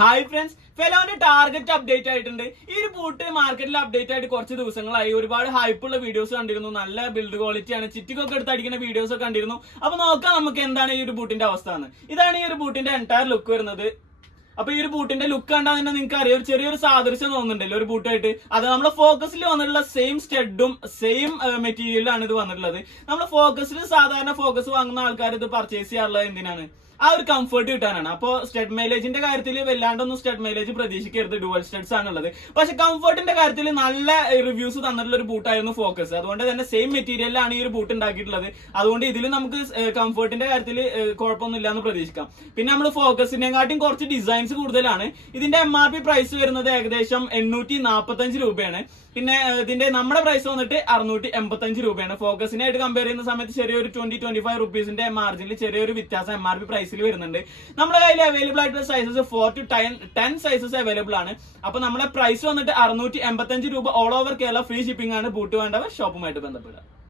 Hi friends, ഫെലോന്റെ target update ആയിട്ടുണ്ട്. ഈ ഒരു ബൂട്ട് മാർക്കറ്റിൽ അപ്ഡേറ്റ് ആയിട്ട് കുറച്ച് ദിവസങ്ങളായി. ഒരുപാട് ഹൈപ്പുള്ള വീഡിയോസ് കണ്ടിരുന്നു, നല്ല ബിൽഡ് ക്വാളിറ്റി ആണ്, ചിറ്റിക്കൊക്കെ എടുത്ത് അടിക്കുന്ന വീഡിയോസ് ഒക്കെ കണ്ടിരുന്നു. അപ്പൊ നോക്കാം നമുക്ക് എന്താണ് ഈ ഒരു ബൂട്ടിന്റെ അവസ്ഥ എന്ന്. ഇതാണ് ഈ ഒരു ബൂട്ടിന്റെ എൻറ്റയർ ലുക്ക് വരുന്നത്. അപ്പൊ ഈ ഒരു ബൂട്ടിന്റെ ലുക്ക് കണ്ടാൽ തന്നെ നിങ്ങൾക്ക് അറിയാം, ഒരു ചെറിയൊരു സാദൃശ്യം തോന്നുന്നുണ്ടല്ലോ ഒരു ബൂട്ടായിട്ട്. അത് നമ്മുടെ ഫോക്കസിൽ വന്നിട്ടുള്ള സെയിം സ്റ്റഡും സെയിം മെറ്റീരിയലാണ് ഇത് വന്നിട്ടുള്ളത്. നമ്മൾ ഫോക്കസിൽ സാധാരണ ഫോക്കസ് വാങ്ങുന്ന ആൾക്കാർ ഇത് പർച്ചേസ് ചെയ്യാറുള്ളത് എന്തിനാണ്? ആ ഒരു കംഫർട്ട് കിട്ടാനാണ്. അപ്പോൾ സ്റ്റഡ് മൈലേജിന്റെ കാര്യത്തിൽ വല്ലാണ്ടൊന്നും സ്റ്റഡ് മൈലേജ് പ്രതീക്ഷിക്കരുത്, ഡുവൽ സ്റ്റഡ്സ് ആണുള്ളത്. പക്ഷെ കംഫർട്ടിന്റെ കാര്യത്തിൽ നല്ല റിവ്യൂസ് തന്നിട്ടുള്ള ഒരു ബൂട്ടായിരുന്നു ഫോക്കസ്. അതുകൊണ്ട് തന്നെ സെയിം മെറ്റീരിയലിലാണ് ഈ ഒരു ബൂട്ട് ഉണ്ടാക്കിയിട്ടുള്ളത്. അതുകൊണ്ട് ഇതിൽ നമുക്ക് കംഫർട്ടിന്റെ കാര്യത്തിൽ കുഴപ്പമൊന്നുമില്ല എന്ന് പ്രതീക്ഷിക്കാം. പിന്നെ നമ്മൾ ഫോക്കസിനെക്കാട്ടും കുറച്ച് ഡിസൈൻസ് കൂടുതലാണ്. ഇതിന്റെ MRP പ്രൈസ് വരുന്നത് ഏകദേശം 845 രൂപയാണ്. പിന്നെ ഇതിന്റെ നമ്മുടെ പ്രൈസ് വന്നിട്ട് 685 രൂപയാണ്. ഫോക്കസിനായിട്ട് കമ്പയർ ചെയ്യുന്ന സമയത്ത് ചെറിയൊരു 20-25 റുപ്പീസിന്റെ മാർജിനിൽ ചെറിയൊരു വ്യത്യാസം MRP പ്രൈസിൽ വരുന്നുണ്ട്. നമ്മുടെ കയ്യിൽ അവൈലബിൾ ആയിട്ടുള്ള സൈസസ് 4 to 10 സൈസസ് അവൈലബിൾ ആണ്. അപ്പൊ നമ്മുടെ പ്രൈസ് വന്നിട്ട് 685 രൂപ. All over Kerala free shipping ആണ്. ബൂട്ട് വേണ്ടവർ ഷോപ്പുമായിട്ട് ബന്ധപ്പെടുക.